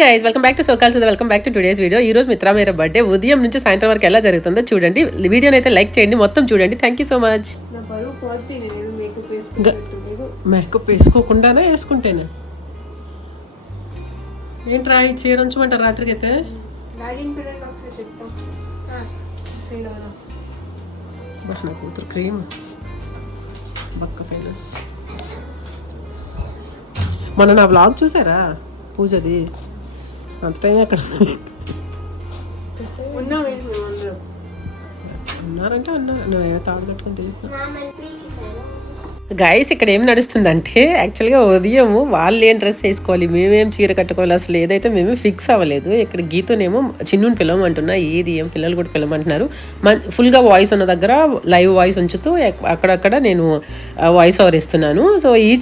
Guys welcome back to so-called Sudha welcome back to today's video. ఈ రోజు మిత్రా మేర birthday ఉదయం నుంచి సాయంత్రం వరకు ఎలా జరుగుతుందో చూడండి. వీడియోని అయితే లైక్ చేయండి, మొత్తం చూడండి. Thank you so much. Makeup వేసుకోకుండానే వేసుకుంటేనే ఏంట్రా ఈ చీర ఉంచమంటారు రాత్రికి అయితే. నా కూతురు క్రీమ్ బక్క ఫేమస్. మొన్న నా బ్లాగ్ చూసారా పూజది? అంత టైం అక్కడ ఉన్నారంటే ఉన్నారు. నువ్వేమో తాగట్టుకుని తెలియదు. గైస్ ఇక్కడ ఏం నడుస్తుందంటే యాక్చువల్గా ఉదయం వాళ్ళు ఏం డ్రెస్ వేసుకోవాలి, మేమేం చీర కట్టుకోవాలి, అసలు ఏదైతే మేము ఫిక్స్ అవ్వలేదు. ఇక్కడ గీతోనేమో చిన్నుని పిలవమంటున్నా, ఏది ఏం పిల్లలు కూడా పిలవమంటున్నారు. ఫుల్గా వాయిస్ ఉన్న దగ్గర లైవ్ వాయిస్ ఉంచుతూ అక్కడక్కడ నేను వాయిస్ ఓవర్ ఇస్తున్నాను. సో ఈ